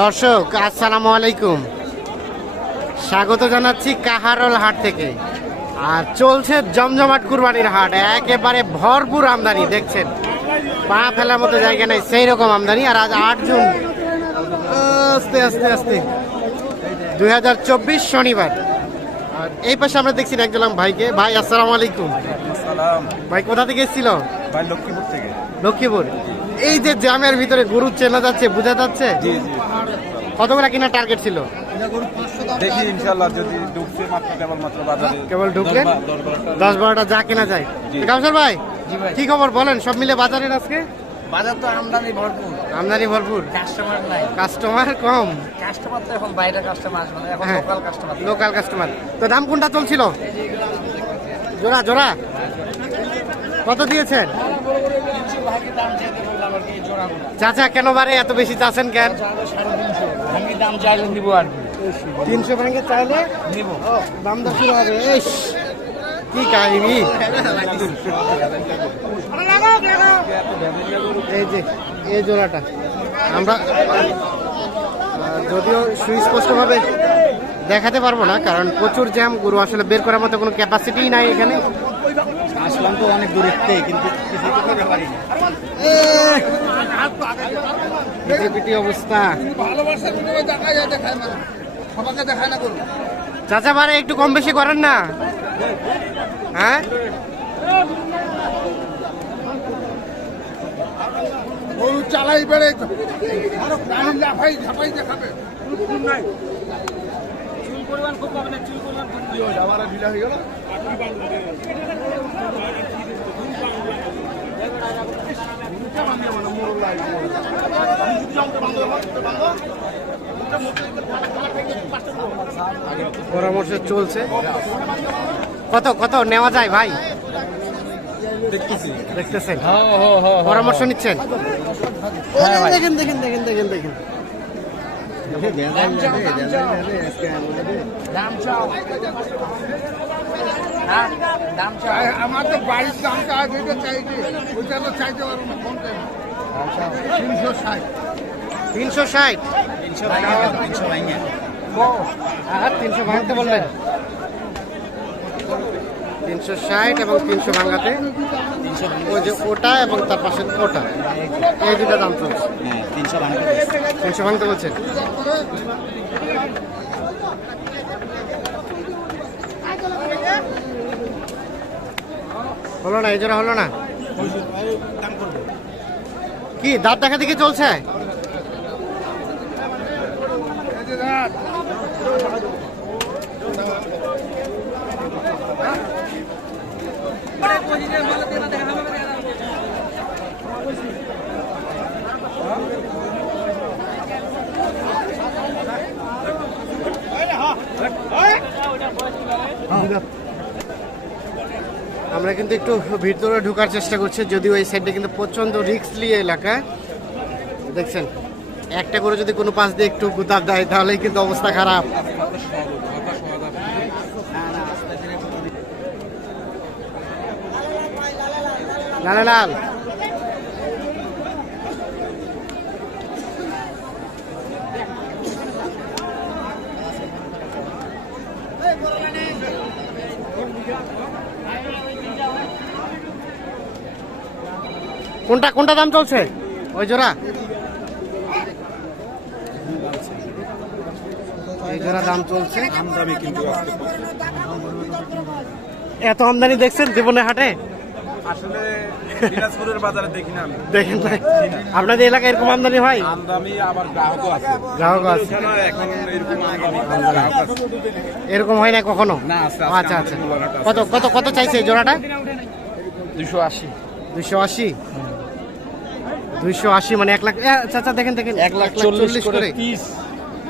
দর্শক আসসালামু আলাইকুম। স্বাগত জানাচ্ছি কাহারল হাট থেকে। আর চলছে জমজমাট কুরবানির হাট একেবারে ভরপুর আমদানি দেখছেন? পা ফেলার মতো জায়গা নেই সেই রকম আমদানি। আর আজ আট জুন। আস্তে আস্তে আস্তে। দুই হাজার চব্বিশ শনিবার। আর এই পাশে আমরা দেখছি একজন ভাইকে। ভাই আসসালামু আলাইকুম। ভাই কোথা থেকে এসেছিল? ভাই লক্ষ্মীপুর থেকে। লক্ষ্মীপুর। এই যে জ্যামের ভিতরে গরু চেনা যাচ্ছে বোঝা যাচ্ছে? জি জি। কতগুলা কিনা টার্গেট ছিল? দেখি ইনশাল্লাহ যদি ঢুকছে মাত্র কেবল মাত্র বাজারে। কেবল যা কেনা যায়। জি। কাউসার ভাই কি খবর বলেন? সব মিলে বাজারের আজকে? বাজার তো আমদানি ভরপুর। আমদানি ভরপুর। কাস্টমার নাই। কাস্টমার কম। কাস্টমার তো এখন বাইরে কাস্টমার আসবে না এখন। লোকাল কাস্টমার লোকাল কাস্টমার তো দাম কোনটা চলছিল? জোড়া জোড়া। কত দিয়েছেন? চাচা কেন বারে এত বেশি চাচ্ছেন কেন? আমি দাম চাইলে নিবো আর তিনশো ভাঙে চাইলে? নিবো। দাম দর শুরু হবে কি কাহিনী? এই যে এই জোড়াটা। আমরা যদিও সুস্পষ্টভাবে দেখাতে পারব না কারণ প্রচুর জ্যাম গরু আসলে বের করার মতো কোনো ক্যাপাসিটিই নাই এখানে। আসলাম তো অনেক থেকে কিন্তু কিছু তো করতে পারি না পিটি অবস্থা। চাচা বারে একটু কম বেশি করেন না। হ্যাঁ? গরু চালাই বেড়ে গাড়ি লাফাই ঝাপাই দেখাবে। আবার ঢিলা হয়ে গেল। পরামর্শ চলছে। কত কত নেওয়া যায় ভাই? দেখতেছি। দেখতেছেন? পরামর্শ নিচ্ছেন? দেখেন দেখেন দেখেন দেখেন দেখেন দাম চাও হ্যাঁ, দাম চাও আমার তো বাড়ির দামটা আগে চাইছে ওইটা তো চাইতে পারব না তিনশো ষাট তিনশো ষাট তিনশো তিনশো ভাঙে তিনশো ভাঙতে বললেন তিনশো ষাট এবং তিনশো ভাঙাতে ওই যে ওটা এবং তার পাশে ওটা। এই দুটা দাম চলছে। হ্যাঁ তিনশো ভাঙে তিনশো ভাঙতে বলছেন হলো না এই জন্য হলো না? কি দাঁত দেখা দেখি চলছে? আমরা কিন্তু একটু ভিতরে ঢোকার চেষ্টা করছি, যদিও এই সাইডে কিন্তু প্রচণ্ড রিক্সলি এলাকা। দেখছেন, একটা করে যদি কোনো পাশ দিয়ে একটু গুতার দেয়, তাহলেই কিন্তু অবস্থা খারাপ। লাল কোনটা কোনটা দাম চলছে? ওই জোড়া। এই জোড়া দাম চলছে। এত আমদানি দেখছেন জীবনে হাটে? আসলে দিনাজপুরের বাজারে দেখি না আমি। দেখেন ভাই আপনাদের এলাকায় এরকম আমদানি হয়? আমদামি আবার গ্রাহকও আছে। গ্রাহক আছে। এখন এরকম গ্রাহক আছে এরকম হয় না কখনো? না, আচ্ছা আচ্ছা। কত কত কত চাইছে জোড়াটা? দুশো আশি। দুইশো আশি? দুইশো আশি মানে এক লাখ চাচা দেখেন দেখেন। এক লাখ চল্লিশ করে।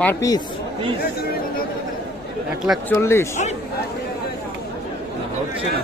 Per piece? এক লাখ চল্লিশ। হচ্ছে না।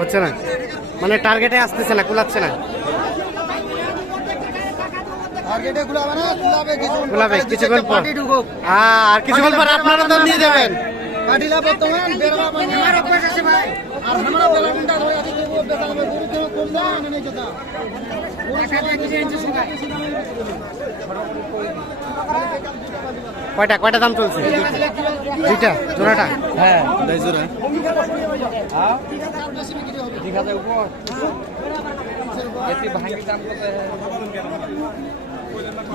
হচ্ছে না? মানে টার্গেটে আসতেছে না কুলাচ্ছে না? কিছুক্ষণ পর হ্যাঁ, আর কিছুক্ষণ পর আপনারা তো নিয়ে যাবেন। কয়টা কয়টা দাম চলছে? দুইটা জোড়াটা? হ্যাঁ দুই জোড়া। হ্যাঁ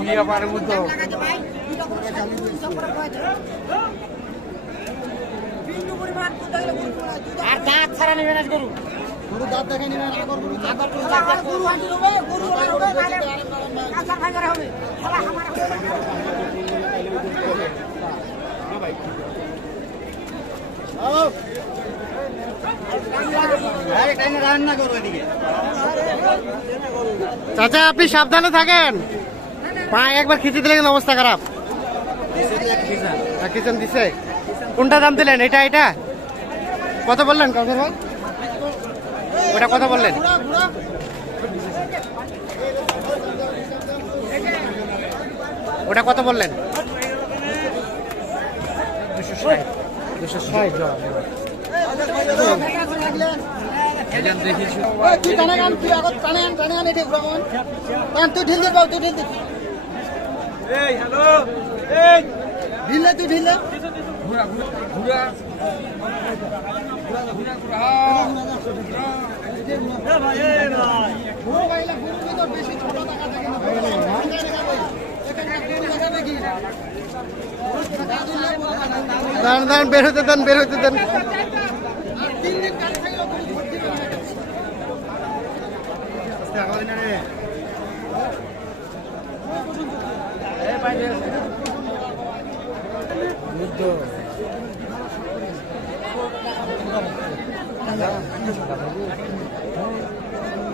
ইয়ে পারব তো আর দাঁত ছাড়া নেবে না গরু। গরু দাঁত দেখে নিবেন চাচা, আপনি সাবধানে থাকেন। পা একবার খিচে দিলে কিন্তু অবস্থা খারাপ। দিছে। কোনটা দাম দিলেন? এটা এটা? কত বললেন কাউসার ভাই ওটা কথা বললেন? ওটা কথা বললেন? দুশো ষাট ঢিল তুই ঢিল দে ঢিলে তুই ঢিলে ঘুরা ঘুরা ঘুরা। দাঁড়ান দাঁড়ান বের হতে দেন বের হতে দেন। তিন দিন কাজ থাকলে গরু ভর্তি করে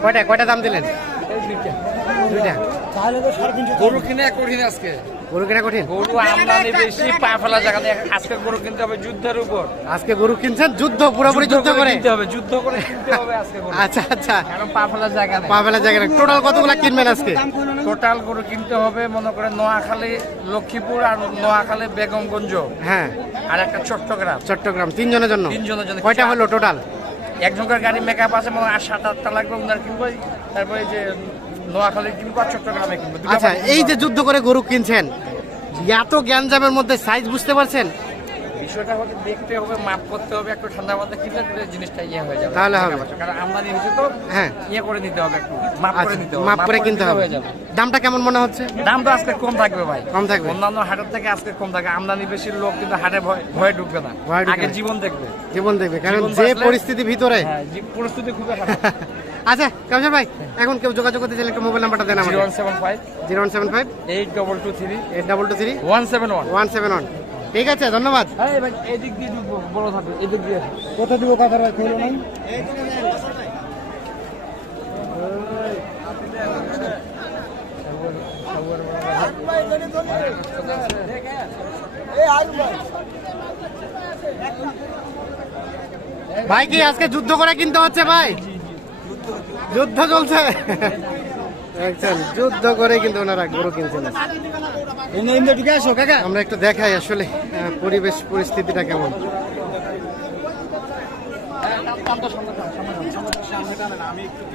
কয়টা কয়টা দাম দিলেন? দুইটা। গরু কিনে কঠিন আজকে। গরু কেনা কঠিন? গরু আমদানি বেশি পা ফেলা জায়গা আজকে গরু কিনতে হবে যুদ্ধের উপর। আজকে গরু কিনছেন? যুদ্ধ পুরোপুরি যুদ্ধ করে কিনতে হবে যুদ্ধ করে কিনতে হবে আজকে গরু। আচ্ছা আচ্ছা। কারণ পা জায়গা পা ফেলা জায়গা টোটাল কতগুলা কিনবেন আজকে? টোটাল গরু কিনতে হবে মনে করে নোয়াখালী লক্ষ্মীপুর আর নোয়াখালী বেগমগঞ্জ। হ্যাঁ। আর একটা চট্টগ্রাম। চট্টগ্রাম তিনজনের জন্য? তিনজনের জন্য। কয়টা হলো টোটাল একজনকার গাড়ি মেকআপ আছে মনে হয় আর সাত আটটা লাগবে ওনার কিনবো। তারপরে যে নোয়াখালী কিনবো আর চট্টগ্রামে কিনবো আচ্ছা এই যে যুদ্ধ করে গরু কিনছেন এত গ্যাঞ্জামের মধ্যে সাইজ বুঝতে পারছেন? বিষয়টা হচ্ছে দেখতে হবে মাপ করতে হবে একটু ঠান্ডা মাথায় কিনলে জিনিসটা ইয়ে হয়ে যাবে। তাহলে হবে। কারণ আমদানি হয়েছে তো হ্যাঁ। ইয়ে করে নিতে হবে একটু মাপ করে আচ্ছা নিতে হবে মাপ করে কিনতে হবে। দামটা কেমন মনে হচ্ছে? দাম তো আজকে কম থাকবে ভাই। কম থাকবে। অন্যান্য হাটের থেকে আজকে কম থাকবে আমদানি বেশি লোক কিন্তু হাটে ভয় ভয়ে ঢুকবে না। আগে জীবন দেখবে। জীবন দেখবে কারণ যে পরিস্থিতি ভিতরে হ্যাঁ পরিস্থিতি খুবই খারাপ। আচ্ছা কাউসার ভাই এখন কেউ যোগাযোগ করতে চাইলে মোবাইল নাম্বারটা দেন zero one seven five zero one seven five eight double two three eight double two three one seven one. One seven one. ঠিক আছে ধন্যবাদ। কত দিব কাকার ভাই কি আজকে যুদ্ধ করে কিনতে হচ্ছে ভাই? যুদ্ধ চলছে। যুদ্ধ করে কিন্তু ওনারা গরু কিনছেন। ঢুকে আসো কাকা। আমরা একটু দেখাই আসলে। পরিবেশ পরিস্থিতিটা কেমন?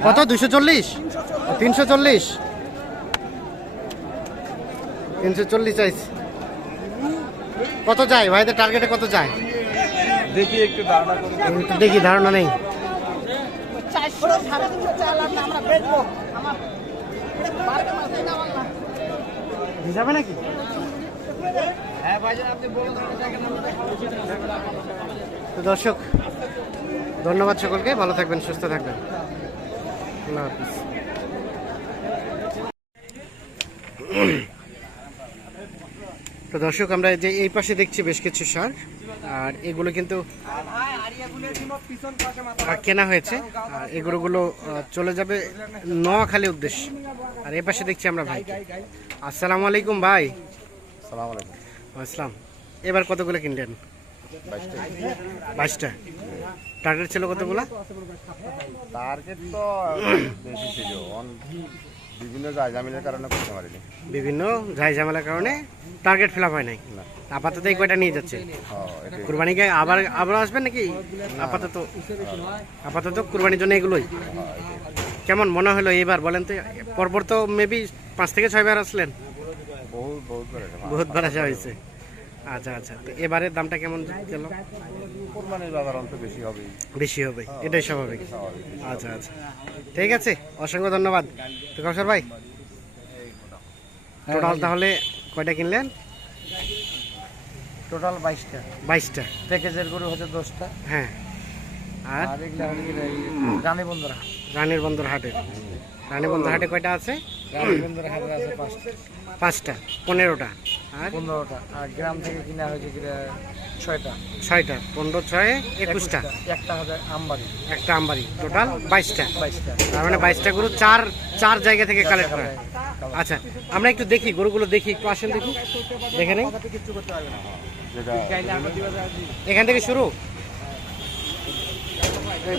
কত দুশো চল্লিশ? তিনশো চল্লিশ? তিনশো চল্লিশ চাইছে। কত চাই? ভাইদের টার্গেটে কত চাই? দেখি একটু ধারণা একটু দেখি ধারণা নেই। যাবে নাকি? দর্শক, ধন্যবাদ সকলকে, ভালো থাকবেন, সুস্থ থাকবেন। হাফিজ। তো দর্শক, আমরা যে এই পাশে দেখছি বেশ কিছু সার, আর এগুলো কিন্তু কেনা হয়েছে, আর এগুলোগুলো চলে যাবে নোয়াখালী উদ্দেশ্য। আর এই পাশে দেখছি আমরা ভাই আসসালামু আলাইকুম ভাই। সালাম আলাইকুম। আসসালাম। এবার কতগুলো কিনলেন? বাইশটা। টার্গেট ছিল কতগুলো? টার্গেট তো বেশি ছিল। বিভিন্ন জায়জামিনের কারণে করতে পারিনি। বিভিন্ন ঝামেলার কারণে টার্গেট ফিল আপ হয় নাই। আপাতত এই কয়টা নিয়ে যাচ্ছে? হ্যাঁ এটাই। কুরবানিকে আবার আবার আসবেন নাকি? আপাতত। আপাতত কুরবানির জন্য এগুলোই। হ্যাঁ কেমন মনে হলো এবার? বলেন তো পরপর তো মেবি পাঁচ থেকে ছয় বার আসলেন। বহুত বহুত বহুতবার আসা হয়েছে। আচ্ছা আচ্ছা। তো এবারের দামটা কেমন গেল? কোরবানির বাজার অন্ত বেশি হবে বেশি হবে এটাই স্বাভাবিক। আচ্ছা আচ্ছা। ঠিক আছে অসংখ্য ধন্যবাদ। তো কাউসার ভাই টোটাল তাহলে কয়টা কিনলেন? টোটাল বাইশটা। বাইশটা। প্যাকেজের গরু হচ্ছে দশটা। হ্যাঁ। আর? রানী বন্ধুরা। রানীর বন্দর হাটে। রানী বন্দর হাটে কয়টা আছে? পাঁচটা। পাঁচটা পনেরোটা। আর? পনেরোটা। আর গ্রাম থেকে কিনা হয়েছে কিনা ছয়টা। ছয়টা পনেরো ছয়ে একুশটা। একটা আমবাড়ি। একটা আমবাড়ি। টোটাল বাইশটা। বাইশটা। তার মানে বাইশটা গরু চার চার জায়গা থেকে কালেক্ট করা আচ্ছা আমরা একটু দেখি গরুগুলো দেখি একটু আসেন দেখি। দেখে নেই? এখান থেকে শুরু? যে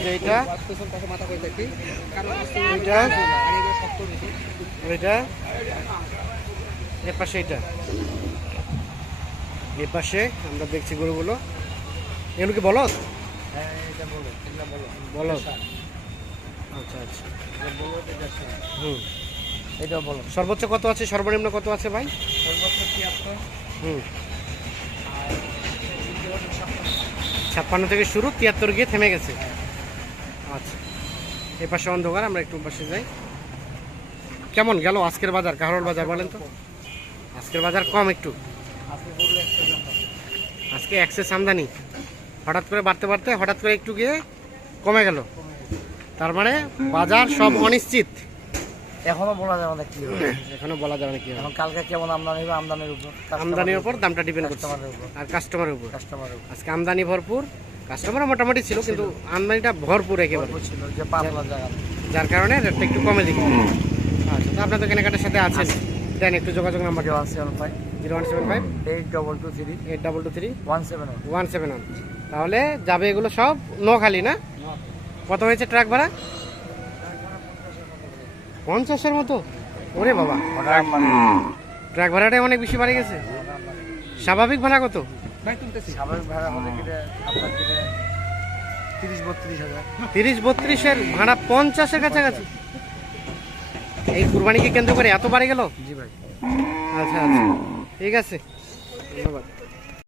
আমরা দেখছি গরুগুলো। এগুলো কি বলদ? এটা বলো বলো বলদ। আচ্ছা আচ্ছা। হুম। বলো সর্বোচ্চ কত আছে? সর্বনিম্ন কত আছে ভাই? সর্বোচ্চ ছাপ্পান্ন থেকে শুরু, তিয়াত্তর গিয়ে থেমে গেছে। আচ্ছা। এ পাশে অন্ধকার আমরা একটু পাশে যাই। কেমন গেল আজকের বাজার কাহরল বাজার বলেন তো? আজকের বাজার কম একটু। আজকে অ্যাক্সেস আমদানি। হঠাৎ করে বাড়তে বাড়তে হঠাৎ করে একটু গিয়ে কমে গেল। তার মানে বাজার সব অনিশ্চিত। এখনও বলা যাবে না কি এখনও বলা যাবে না কি এখন কালকে কেমন আমদানি হবে আমদানির উপর আমদানির উপর দামটা ডিপেন্ড উপর। আর কাস্টমারের উপর। কাস্টমারের উপর। আজকে আমদানি ভরপুর কাস্টমার মোটামুটি ছিল কিন্তু আমদানিটা ভরপুর একেবারে। ছিল যে পাতলা জায়গা। যার কারণে রেটটা একটু কমে দিকে। আচ্ছা তো আপনার তো কেনাকাটার সাথে আছেন? দেন একটু যোগাযোগ number one seven five. Zero one seven five. Eight double two three. Eight double two three. One seven one. One seven one. তাহলে যাবে এগুলো সব নোখালি না? কত হয়েছে ট্রাক ভাড়া? পঞ্চাশের মতো? ওরে বাবা। ট্রাক ভাড়াটা অনেক বেশি বাড়ে গেছে। স্বাভাবিক ভাড়া কত? স্বাভাবিক ভাড়া হলে কিনে আপনার কিনে তিরিশ বত্রিশ হাজার। তিরিশ বত্রিশের ভাড়া পঞ্চাশের কাছাকাছি। এই কুরবানিকে কেন্দ্র করে এত বাড়ে গেল? জি ভাই। আচ্ছা আচ্ছা। ঠিক আছে। ধন্যবাদ।